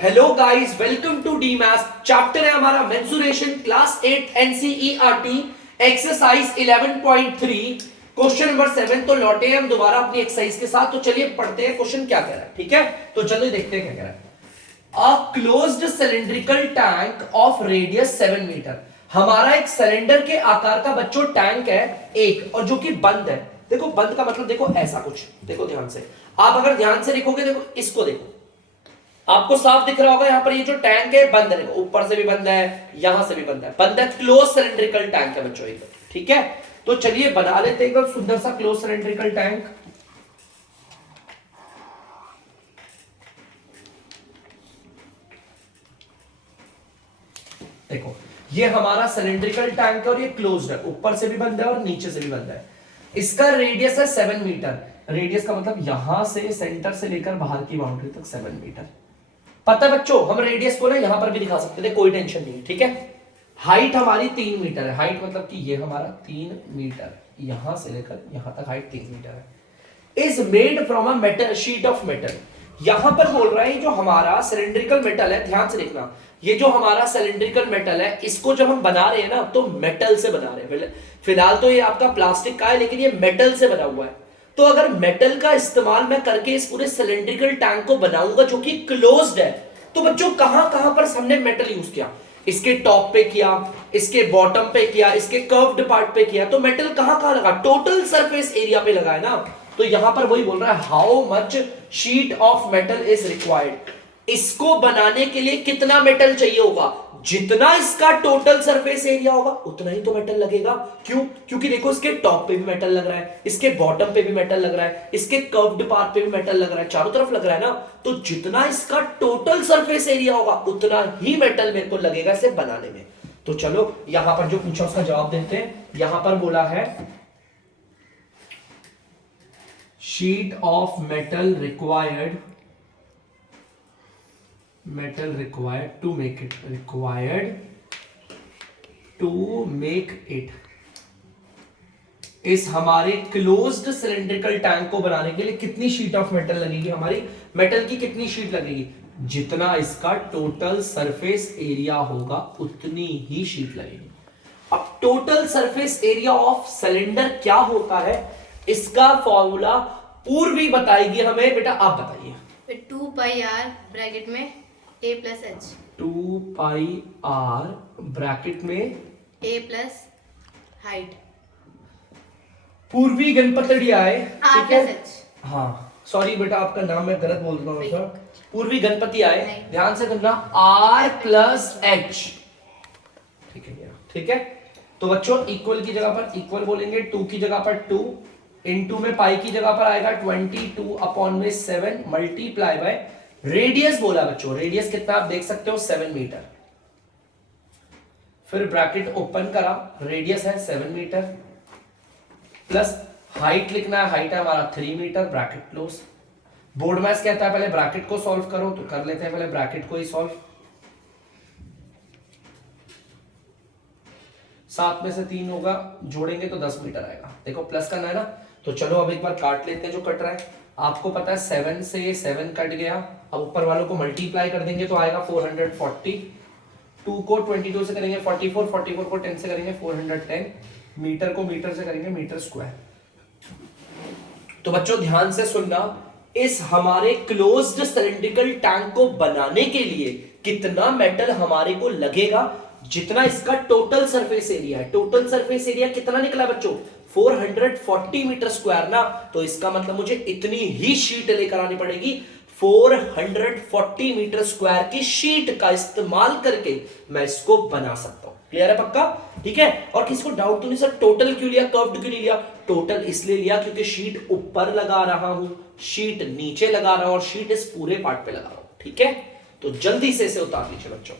Hello guys, welcome to the maths. Chapter है हमारा mensuration, class 8 NCERT, exercise 11.3, question number 7। तो लौटे हम दोबारा अपनी एक्सरसाइज के साथ। तो चलिए पढ़ते हैं क्वेश्चन क्या कह रहा है। ठीक है, तो चलो देखते हैं क्या कह रहा है। A closed cylindrical tank of radius 7 metre. हमारा एक सिलेंडर के आकार का बच्चों टैंक है एक, और जो कि बंद है। देखो बंद का मतलब देखो ऐसा कुछ, देखो ध्यान से। आप अगर ध्यान से देखोगे, देखो इसको देखो, आपको साफ दिख रहा होगा। यहाँ पर ये जो टैंक है बंद है, ऊपर से भी बंद है, यहां से भी बंद है। बंद है, क्लोज सिलिंड्रिकल टैंक है बच्चों एकदम। ठीक है, तो चलिए बना लेते हैं एकदम सुंदर सा क्लोज सिलिंड्रिकल टैंक। देखो ये हमारा सिलिंड्रिकल टैंक है और ये क्लोज्ड है, ऊपर से भी बंद है और नीचे से भी बंद है। इसका रेडियस है 7 मीटर। रेडियस का मतलब यहां से सेंटर से लेकर बाहर की बाउंड्री तक 7 मीटर। पता है बच्चों, हम रेडियस को ना यहां पर भी दिखा सकते थे, कोई टेंशन नहीं है। ठीक है, हाइट हमारी 3 मीटर है। हाइट मतलब कि ये हमारा 3 मीटर, यहां से लेकर यहां तक हाइट 3 मीटर है। Is made from a metal, sheet of metal. यहां पर बोल रहा है जो हमारा सिलिंड्रिकल मेटल है, ध्यान से देखना, ये जो हमारा सिलिंड्रिकल मेटल है, इसको जब हम बना रहे हैं ना, तो मेटल से बना रहे हैं। फिलहाल तो ये आपका प्लास्टिक का है, लेकिन ये मेटल से बना हुआ है। तो अगर मेटल का इस्तेमाल मैं करके इस पूरे सिलिंड्रिकल टैंक को बनाऊंगा जो कि क्लोज्ड है, तो बच्चों कहां कहां पर हमने मेटल यूज किया? इसके टॉप पे किया, इसके बॉटम पे किया, इसके कर्व्ड पार्ट पे किया। तो मेटल कहां कहां लगा? टोटल सरफेस एरिया पे लगा है ना। तो यहां पर वही बोल रहा है, how much sheet of metal is required. इसको बनाने के लिए कितना मेटल चाहिए होगा? जितना इसका टोटल सरफेस एरिया होगा उतना ही तो मेटल लगेगा। क्यों? क्योंकि देखो इसके टॉप पे भी मेटल लग रहा है, इसके बॉटम पे भी मेटल लग रहा है, इसके कर्व्ड पार्ट पे भी मेटल लग रहा है, चारों तरफ लग रहा है ना। तो जितना इसका टोटल सरफेस एरिया होगा उतना ही मेटल मेरे को लगेगा इसे बनाने में। तो चलो यहां पर जो पूछा उसका जवाब देते हैं। यहां पर बोला है sheet of metal required, metal required to make it, required to make it। इस हमारे क्लोज्ड सिलिंड्रिकल टैंक को बनाने के लिए कितनी शीट ऑफ मेटल लगेगी? हमारी मेटल की कितनी शीट लगेगी? जितना इसका टोटल सरफेस एरिया होगा उतनी ही शीट लगेगी। अब total surface area of cylinder क्या होता है, इसका फॉर्मूला पूर्वी बताएगी हमें। बेटा आप बताइए। 2 पाई आर ब्रैकेट में a plus h. 2 pi r bracket में a प्लस हाइट पूर्वी गणपति आए, आर ठीक है। Plus H. हाँ सॉरी बेटा, आपका नाम मैं गलत बोल रहा हूँ सर। पूर्वी गणपति आए, ध्यान से सुनना, आर प्लस एच। ठीक है भैया, ठीक है। तो बच्चों इक्वल की जगह पर इक्वल बोलेंगे, 2 की जगह पर 2, इनटू में पाई की जगह पर आएगा 22 अपॉन में 7 मल्टीप्लाई बाय रेडियस बोला बच्चों। रेडियस कितना आप देख सकते हो, 7 मीटर। फिर ब्रैकेट ओपन करा, रेडियस है 7 मीटर, प्लस हाइट लिखना है, हाइट है हमारा 3 metre, bracket close. Board maths कहता है पहले ब्रैकेट को सॉल्व करो, तो कर लेते हैं पहले ब्रैकेट को ही सॉल्व। 7 में से 3 होगा, जोड़ेंगे तो 10 मीटर आएगा। देखो प्लस करना है ना, तो चलो अब एक बार काट लेते हैं जो कट रहा है। आपको पता है 7 से 7 कट गया, अब ऊपर वालों को मल्टीप्लाई कर देंगे तो आएगा 440। 2 को 22 से करेंगे 44, 44 को 10 से करेंगे 410, मीटर को मीटर से करेंगे मीटर स्क्वायर। तो बच्चों ध्यान से सुनना, इस हमारे क्लोज्ड सिलिंड्रिकल टैंक को बनाने के लिए कितना मेटल हमारे को लगेगा? जितना इसका टोटल सरफेस एरिया है। टोटल सरफेस एरिया कितना निकला बच्चों? 440 मीटर स्क्वायर ना। तो इसका मतलब मुझे इतनी ही शीट लेकर आनी पड़ेगी। 440 मीटर स्क्वायर की शीट का इस्तेमाल करके मैं इसको बना सकता हूं। क्लियर है पक्का? ठीक है। और किसी को डाउट तो नहीं सर, टोटल क्यों लिया, कर्व्ड क्यों नहीं लिया? टोटल इसलिए लिया क्योंकि शीट ऊपर लगा रहा हूं, शीट नीचे लगा रहा हूं और शीट इस पूरे पार्ट पे लगा रहा हूं। ठीक है, तो जल्दी से इसे उतार लीजिए बच्चों।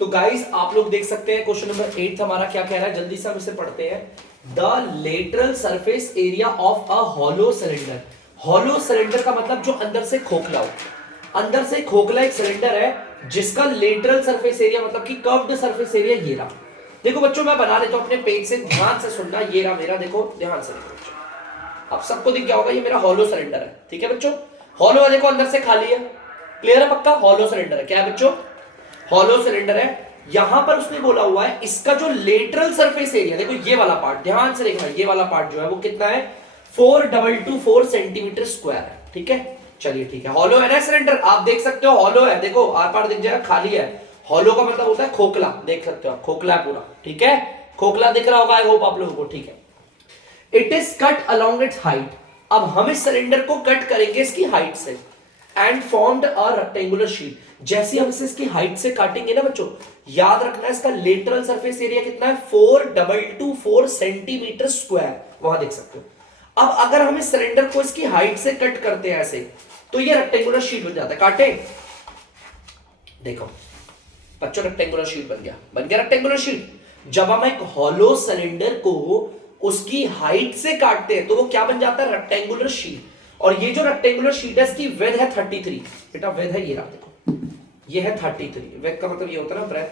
तो गाइस आप लोग देख सकते हैं क्वेश्चन नंबर 8 हमारा क्या कह रहा है, जल्दी से हम इसे पढ़ते हैं। The lateral surface area of a hollow cylinder. Hollow cylinder का मतलब जो अंदर से खोखला हो। अंदर से खोखला एक सिलेंडर है जिसका लेटरल सरफेस एरिया मतलब कि कर्व्ड सरफेस एरिया ये रहा। देखो बच्चों मैं बना लेता हूं अपने पेज से, ध्यान से सुनना। ये रहा मेरा, देखो ध्यान से देखो बच्चों, अब सबको दिख गया होगा ये मेरा हॉलो सिलेंडर है। ठीक है बच्चों, हॉलो देखो अंदर से खाली है, क्लियर है पक्का? हॉलो सिलेंडर है, क्या है बच्चों? हॉलो सिलेंडर है। यहां पर उसने बोला हुआ है इसका जो लेटरल सरफेस एरिया, देखो ये वाला पार्ट ध्यान से देखना, ये वाला पार्ट जो है वो कितना है 4224 सेंटीमीटर स्क्वायर है, ठीक है? चलिए ठीक है, हॉलो है ना सिलेंडर, आप देख सकते हो हॉलो है, देखो आर पार दिख जाएगा खाली है। हॉलो का मतलब होता है खोखला, देख सकते हो आप खोखला है पूरा, ठीक है? खोखला दिख रहा होगा आई होप आप लोगों को, ठीक है? It is cut along it's height, अब हम इस सिलेंडर को कट करेंगे इसकी हाइट से and formed a rectangular sheet. जैसे हम इसे इसकी हाइट से काटेंगे ना बच्चों, याद रखना इसका लेटरल सरफेस एरिया कितना है 4224 सेंटीमीटर स्क्वायर, वहां देख सकते हो। अब अगर हम इस सिलेंडर को इसकी हाइट से कट करते हैं ऐसे, तो ये रेक्टेंगुलर शीट बन जाता है। काटे, देखो बच्चों रेक्टेंगुलर शीट बन गया, बन गया रेक्टेंगुलर शीट। जब हम एक हॉलो सिलेंडर को उसकी हाइट से काटते हैं तो वो क्या बन जाता है? Rectangular sheet. और ये जो रेक्टेंगुलर शीट है इसकी विड्थ है 33, बेटा विड्थ है ये रहा, देखो ये है 33, विड्थ का मतलब ये होता है ना ब्रेथ,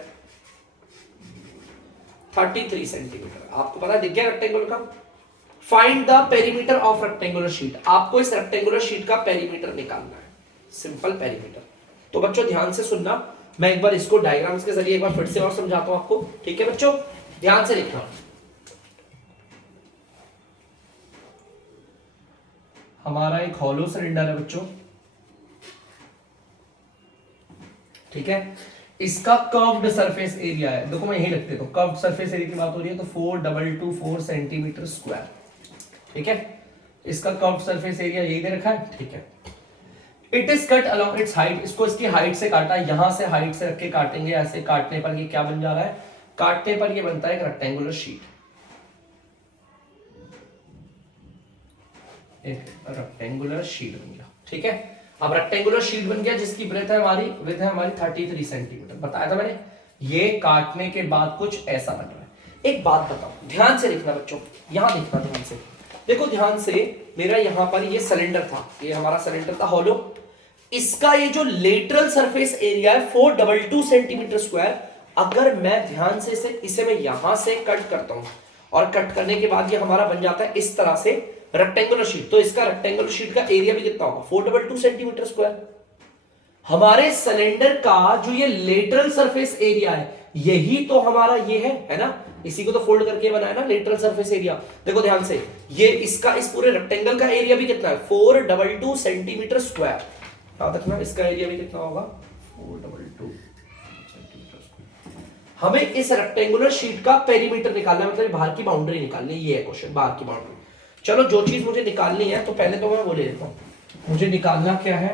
33 सेंटीमीटर। आपको पता दिख गया रेक्टेंगुलर का? Find the perimeter of rectangular sheet, आपको इस रेक्टेंगुलर शीट का पेरीमीटर निकालना है, सिंपल पेरीमीटर। तो बच्चों ध्यान से सुनना, मैं एक बार इसको डायग्राम्स के जरिए एक बार फिर से और समझाता हूं आपको, ठीक है बच्चों? ध्यान से लिखना। हमारा एक हॉलो सिलेंडर है बच्चों, ठीक है? इसका कर्व्ड सरफेस एरिया है, देखो मैं यही लिख देता हूं, कर्व्ड सरफेस एरिया की बात हो रही है तो 4224 सेंटीमीटर स्क्वायर, ठीक है? इसका कर्व्ड सरफेस एरिया यही दे रखा है, ठीक है? It is cut along it's height, इसको इसकी हाइट से काटा, यहां से हाइट से रख के काटेंगे, ऐसे काटने पर ये क्या बन जा रहा है? काटने पर ये बनता है एक रेक्टेंगुलर शीट, एक रेक्टेंगुलर शीट बन गया, ठीक है? अब रेक्टेंगुलर शीट बन गया जिसकी ब्रेथ है हमारी, विड्थ है हमारी 33 सेंटीमीटर, बताया था मैंने। ये काटने के बाद कुछ ऐसा बन रहा है। एक बात बताओ, ध्यान से देखना बच्चों, यहां देखना ध्यान से, देखो ध्यान से, मेरा यहां पर ये सिलेंडर था, ये हमारा सिलेंडर था हॉलो, इसका ये जो लेटरल सरफेस एरिया है 422 सेंटीमीटर स्क्वायर। अगर मैं ध्यान से इसे मैं यहां से कट करता हूं और कट करने के बाद ये हमारा बन जाता है इस तरह से रेक्टेंगुलर शीट, तो इसका रेक्टेंगुलर शीट का एरिया भी कितना होगा 422 सेंटीमीटर स्क्वायर। हमारे सिलेंडर का जो ये लेटरल सरफेस एरिया है यही तो हमारा ये है ना? इसी को तो फोल्ड करके बनाया ना लेटरल सरफेस एरिया। देखो ध्यान से, ये इसका इस पूरे रेक्टेंगल का एरिया भी कितना है 422 सेंटीमीटर स्क्वायर। याद रखना इसका एरिया भी कितना होगा 422 सेंटीमीटर स्क्वायर। हमें इस रेक्टेंगुलर शीट का पेरीमीटर निकालना है, मतलब बाहर की बाउंड्री निकालनी है, ये है क्वेश्चन, बाहर की बाउंड्री। चलो जो चीज मुझे निकालनी है तो पहले तो मैं वो ले लेता हूं, मुझे निकालना क्या है?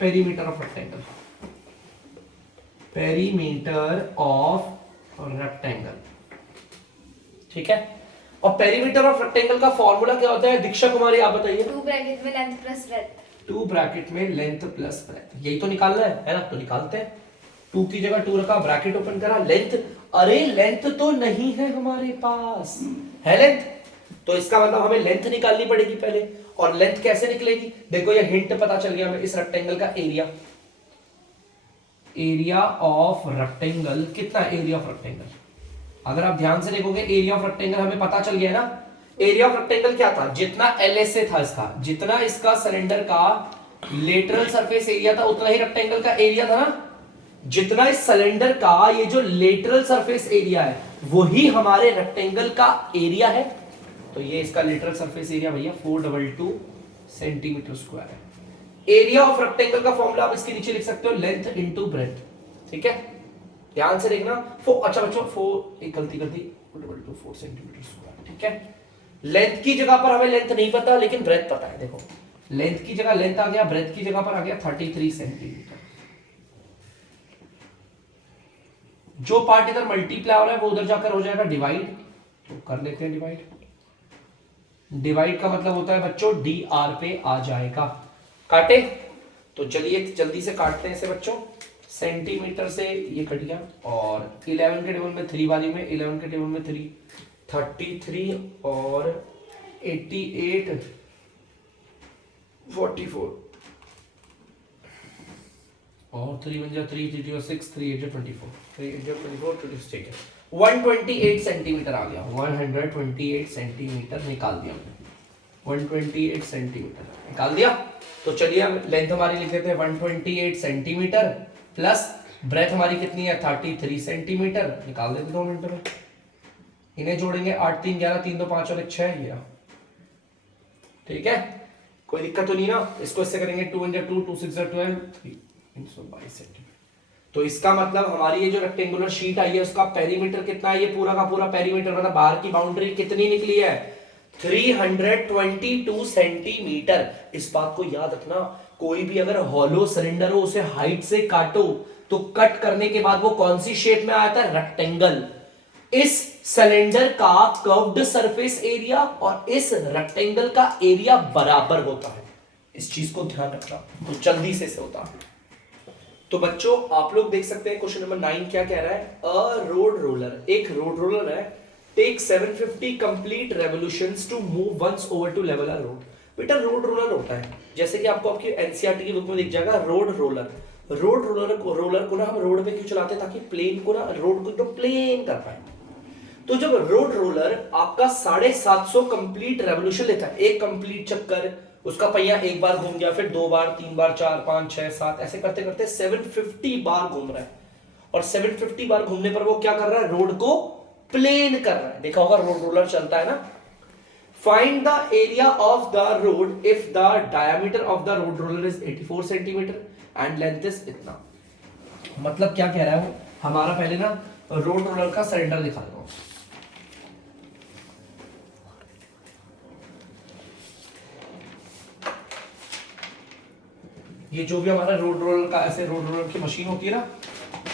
Perimeter of rectangle, perimeter of rectangle, ठीक है? और पेरीमीटर ऑफ रेक्टेंगल का फॉर्मूला क्या होता है दीक्षा कुमारी, आप बताइए। 2 ब्रैकेट में लेंथ प्लस ब्रेड्थ, 2 ब्रैकेट में लेंथ प्लस ब्रेड्थ, यही तो निकालना है ना? तो निकालते हैं। 2 की जगह 2 रखा, ब्रैकेट ओपन करा, लेंथ, अरे लेंथ तो नहीं है हमारे पास, है लेंथ, तो इसका मतलब हमें लेंथ निकालनी पड़ेगी पहले। और लेंथ कैसे निकलेगी? देखो ये हिंट पता चल गया हमें, इस रेक्टेंगल का एरिया, एरिया ऑफ रेक्टेंगल कितना? एरिया ऑफ रेक्टेंगल, अगर आप ध्यान से देखोगे एरिया ऑफ रेक्टेंगल हमें पता चल गया ना। एरिया ऑफ रेक्टेंगल क्या था? जितना LSA था इसका, जितना इसका सिलेंडर का लेटरल सरफेस एरिया था उतना ही रेक्टेंगल का एरिया था ना। जितना इस सिलेंडर का ये जो लेटरल सरफेस एरिया है वही हमारे रेक्टेंगल का एरिया है, तो ये इसका लेटरल सरफेस एरिया भैया 422 सेंटीमीटर स्क्वायर है। एरिया ऑफ रेक्टेंगल का फॉर्मूला आप इसके नीचे लिख सकते हो, लेंथ इनटू ब्रेड्थ, ठीक है? ध्यान से देखना। अच्छा बच्चों, 4 एक गलती कर दी, 422 सेंटीमीटर स्क्वायर, ठीक है? लेंथ की जगह पर हमें लेंथ नहीं पता लेकिन ब्रेड्थ पता है। देखो लेंथ की जगह लेंथ आ गया, ब्रेड्थ की जगह पर आ गया 33 सेंटीमीटर। जो पार्ट इधर मल्टीप्लाई हो रहा है वो उधर जाकर हो जाएगा डिवाइड, तो कर लेते हैं डिवाइड। डिवाइड का मतलब होता है बच्चों dr पे आ जाएगा। काटे, तो चलिए जल्दी से काटते हैं इसे बच्चों। सेंटीमीटर से ये कट गया, और 11 के टेबल में 3 वाली में 11 के टेबल में 3, 33 और 88 44 और 3 बन जाए 3 3 और 6 3 8 24 3 8 24 26, ठीक है? 128 सेंटीमीटर आ गया, 128 सेंटीमीटर निकाल दिया हमने। 128 सेंटीमीटर निकाल दिया। तो चलिए अब लेंथ हमारी लिख देते हैं 128 सेंटीमीटर प्लस ब्रेथ हमारी कितनी है 33 सेंटीमीटर, निकाल देते 2 मिनट में। इन्हें जोड़ेंगे 8 3 11 3 2 5 और 1 6 ये। ठीक है, कोई दिक्कत तो नहीं ना। इसको इससे करेंगे 2 × 2 2 6 12 322 सेंटीमीटर। तो इसका मतलब हमारी ये जो रेक्टेंगुलर शीट आई है उसका पेरीमीटर कितना है, ये पूरा का पूरा पेरीमीटर मतलब बाहर की बाउंड्री कितनी निकली है 322 सेंटीमीटर। इस बात को याद रखना, कोई भी अगर हॉलो सिलेंडर हो उसे हाइट से काटो तो कट करने के बाद वो कौन सी शेप में आता है, रेक्टेंगल। इस सिलेंडर का कर्व्ड सरफेस एरिया और इस रेक्टेंगल का एरिया बराबर होता है, इस चीज को ध्यान रखना। तो जल्दी से होता है। तो बच्चों आप लोग देख सकते हैं क्वेश्चन नंबर 9 क्या कह रहा है, अ रोड रोलर, एक रोड रोलर है, take 750 complete revolutions to move once over to level a road. बेटा रोड रोलर होता है जैसे कि आपको आपकी एनसीईआरटी की बुक में दिख जाएगा रोड रोलर। रोलर को ना हम रोड पे क्यों चलाते हैं, ताकि प्लेन को ना रोड को एकदम प्लेन कर पाए। तो जब रोड रोलर आपका 750 कंप्लीट रेवोल्यूशन लेता है, एक कंप्लीट चक्कर, उसका पहिया एक बार घूम गया, फिर 2 बार 3 बार 4 5 6 7 ऐसे करते करते 750 बार घूम रहा है। और 750 बार घूमने पर वो क्या कर रहा है, रोड को प्लेन कर रहा है। देखा होगा रोड रोलर चलता है ना। Find the area of the road if the diameter of the road roller is 84 centimetre and length is इतना। मतलब क्या कह रहा है वो, हमारा पहले ना रोड रोलर का सिलेंडर दिखा दो। ये जो भी हमारा रोड रोलर का, ऐसे रोड रोलर की मशीन होती है ना,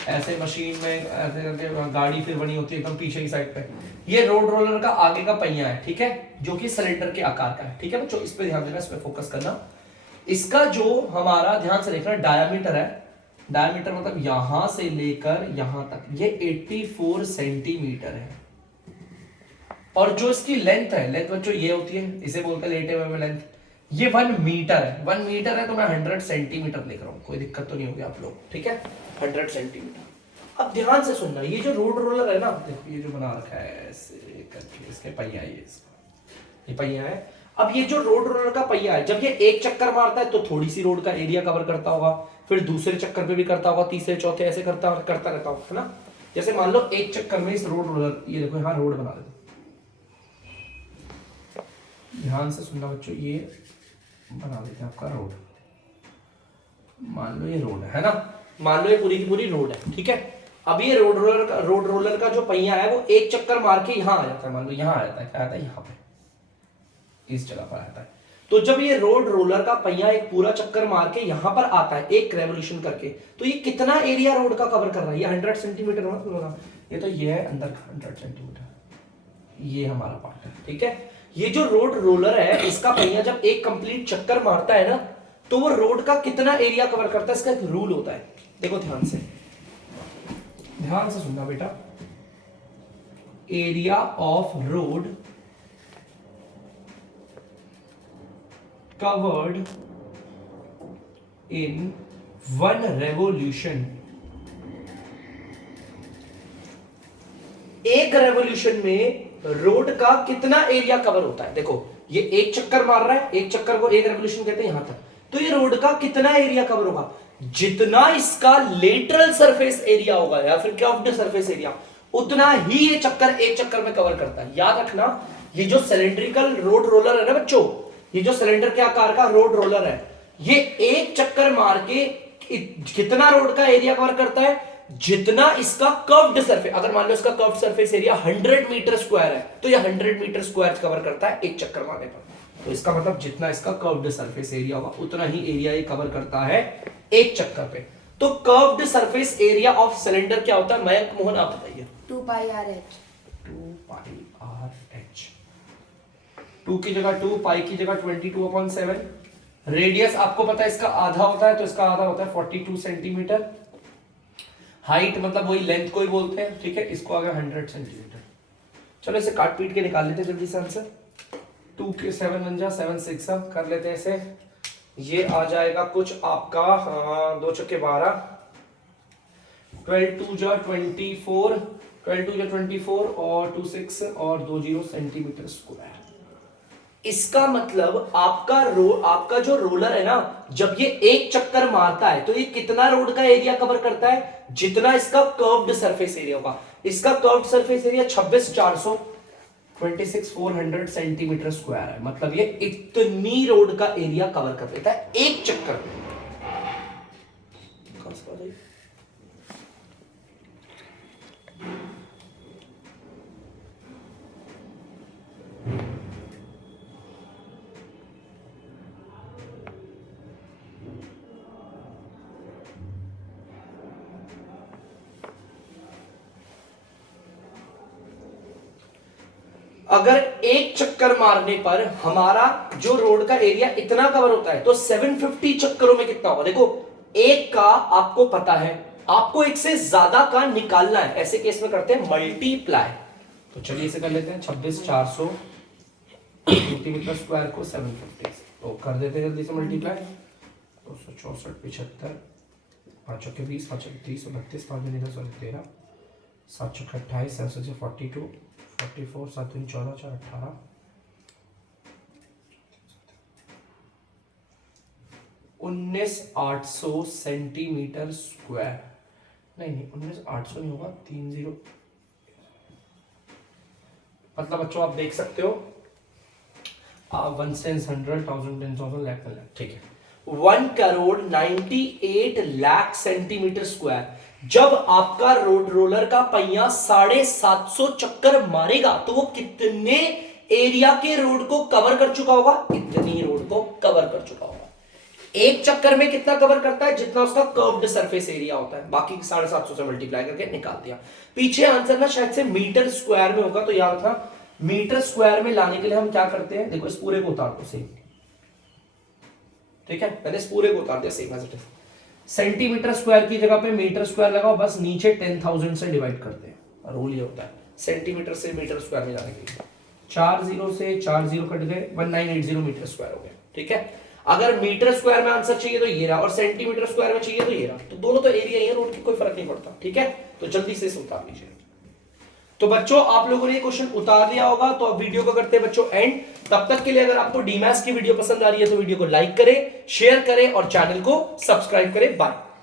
ऐसे मशीन में ऐसे करके गाड़ी फिर बनी होती है एकदम पीछे की साइड पे, ये रोड रोलर का आगे का पहिया है, ठीक है, जो कि सिलेंडर के आकार का है। ठीक है बच्चों, इस पे ध्यान देना, इस पे फोकस करना। इसका जो हमारा ध्यान से देखना डायमीटर है, डायमीटर मतलब यहां से लेकर यहां तक ये 84 सेंटीमीटर है। और जो इसकी लेंथ है, लेंथ बच्चों ये होती है, इसे बोलते हैं लेटे हुए में लेंथ, ये 1 मीटर है। 1 मीटर है तो मैं 100 सेंटीमीटर लिख रहा हूं, कोई दिक्कत तो नहीं होगी आप लोग, ठीक है, 100 सेंटीमीटर। अब ध्यान से सुनना, ये जो रोड रोलर है ना, देखो ये जो बना रखा है ऐसे करके, इसके पहिया ये पहिया है। अब ये जो रोड रोलर का पहिया है, जब ये एक चक्कर मारता है तो थोड़ी सी रोड का एरिया कवर करता होगा, फिर दूसरे चक्कर पे भी करता होगा, तीसरे चौथे ऐसे करता रहता होगा, है ना। जैसे मान लो एक चक्कर में इस रोड रोलर, ये देखो यहाँ रोड बना देते, ध्यान से सुनना बच्चों, ये बना देते हैं आपका रोड। मान लो ये रोड है ना, मान लो ये पूरी की पूरी रोड है, ठीक है। अब ये रोड रोलर का जो पहिया है वो एक चक्कर मार के यहाँ आ जाता है, मान लो यहाँ आ जाता है, क्या आता है यहाँ पे, इस जगह पर आता है। तो जब ये रोड रोलर का पहिया एक पूरा चक्कर मार के यहां पर आता है एक रेवोल्यूशन करके, तो ये कितना एरिया रोड का कवर कर रहा है, ये 100 सेंटीमीटर मत बोलना, ये तो ये है अंदर का 100 सेंटीमीटर, ये हमारा पार्ट है, ठीक है। ये जो रोड रोलर है, इसका पहिया जब एक कंप्लीट चक्कर मारता है ना, तो वो रोड का कितना एरिया कवर करता है, इसका एक रूल होता है। देखो ध्यान से सुनना बेटा, area of road covered in 1 revolution, एक रेवोल्यूशन में रोड का कितना एरिया कवर होता है। देखो ये एक चक्कर मार रहा है, एक चक्कर को एक रेवोल्यूशन कहते हैं यहां तक, तो ये रोड का कितना एरिया कवर होगा, जितना इसका लेटरल सरफेस एरिया होगा या फिर कर्व्ड सरफेस एरिया, उतना ही ये चक्कर एक चक्कर में कवर करता है। याद रखना, ये जो सिलेंड्रिकल रोड रोलर है ना बच्चों, ये जो सिलेंडर के आकार का रोड रोलर है, ये एक चक्कर मार के कितना रोड का एरिया कवर करता है, जितना इसका कर्व्ड सरफेस, अगर मान लो इसका curved surface area 100 metre square है, तो ये 100 मीटर स्क्वायर कवर करता है एक चक्कर मारने पर। तो इसका मतलब जितना इसका कर्व्ड सरफेस एरिया होगा उतना ही एरिया ये कवर करता है एक चक्कर पे। तो curved surface area of cylinder क्या होता है, मयंक मोहन आप बताइए। 2 pi R H. 2 pi R H, 2 की जगह 2, पाई की जगह 22/7। रेडियस आपको पता है इसका आधा होता है, तो इसका आधा होता है 42 सेंटीमीटर। हाइट मतलब वही लेंथ को ही बोलते हैं, ठीक है, इसको आ गया 100 सेंटीमीटर। चलो इसे काट पीट के निकाल लेते हैं जल्दी से आंसर। 2 के 7 बन जा, 7 6 कर लेते हैं इसे। ये आ जाएगा कुछ आपका 2 चक्के 12, 12 2 जा 24, 12 2 जा 24 और 2 6 और 2 0 सेंटीमीटर स्क्वायर। इसका मतलब आपका जो रोलर है ना, जब ये एक चक्कर मारता है तो ये कितना रोड का एरिया कवर करता है, जितना इसका कर्व्ड सरफेस एरिया होगा। इसका curved surface area 26,400 centimetre square है, मतलब ये इतनी रोड का एरिया कवर कर लेता है एक चक्कर में। अगर एक चक्कर मारने पर हमारा जो रोड का एरिया इतना कवर होता है, तो 750 चक्करों में कितना होगा। देखो एक का आपको पता है, आपको एक से ज्यादा का निकालना है, ऐसे केस में करते हैं मल्टीप्लाई। तो चलिए इसे कर लेते हैं, 26,400 सेंटीमीटर स्क्वायर को 750 से तो कर देते हैं जल्दी से मल्टीप्लाई। 264 75 5 के 20 5 30 29 5 10 13 7 28 7 42 44 7 14 4 18 19,800 सेंटीमीटर स्क्वायर, नहीं 19,800 नहीं होगा, 30 मतलब बच्चों आप देख सकते हो 1 से 100 1000 10,000 लाख में, ठीक है 1,98,00,000 सेंटीमीटर स्क्वायर। जब आपका रोलर का पहिया 750 चक्कर मारेगा तो वो कितने एरिया के रोड को कवर कर चुका होगा, इतनी रोड को कवर कर चुका होगा। एक चक्कर में कितना कवर करता है, जितना उसका कर्व्ड सरफेस एरिया होता है, बाकी 750 से मल्टीप्लाई करके निकाल दिया। पीछे आंसर ना शायद से मीटर स्क्वायर में होगा, तो याद रखना मीटर स्क्वायर में लाने के लिए हम क्या करते हैं, देखो इस पूरे को उतार दो सेम, ठीक है मैंने इस पूरे को उतार दिया same as it is. Centimetre square की जगह पे मीटर स्क्वायर लगाओ, बस नीचे 10,000 से डिवाइड करते हैं, रूल ये होता है सेंटीमीटर से मीटर स्क्वायर में जाने के लिए। 4 0 से 4 0 कट गए, 1980 मीटर स्क्वायर हो गया, ठीक है। अगर मीटर स्क्वायर में आंसर चाहिए तो ये रहा, और सेंटीमीटर स्क्वायर में चाहिए तो ये रहा, तो दोनों तो एरिया ही है, रोड की कोई फर्क नहीं पड़ता, ठीक है। तो जल्दी से इसे उतार लीजिए। तो बच्चों आप लोगों ने ये क्वेश्चन उतार लिया होगा, तो अब वीडियो को करते हैं बच्चों एंड। तब तक के लिए अगर आपको डीमैथ्स की वीडियो पसंद आ रही है तो वीडियो को लाइक करें, शेयर करें और चैनल को सब्सक्राइब करें। बाय।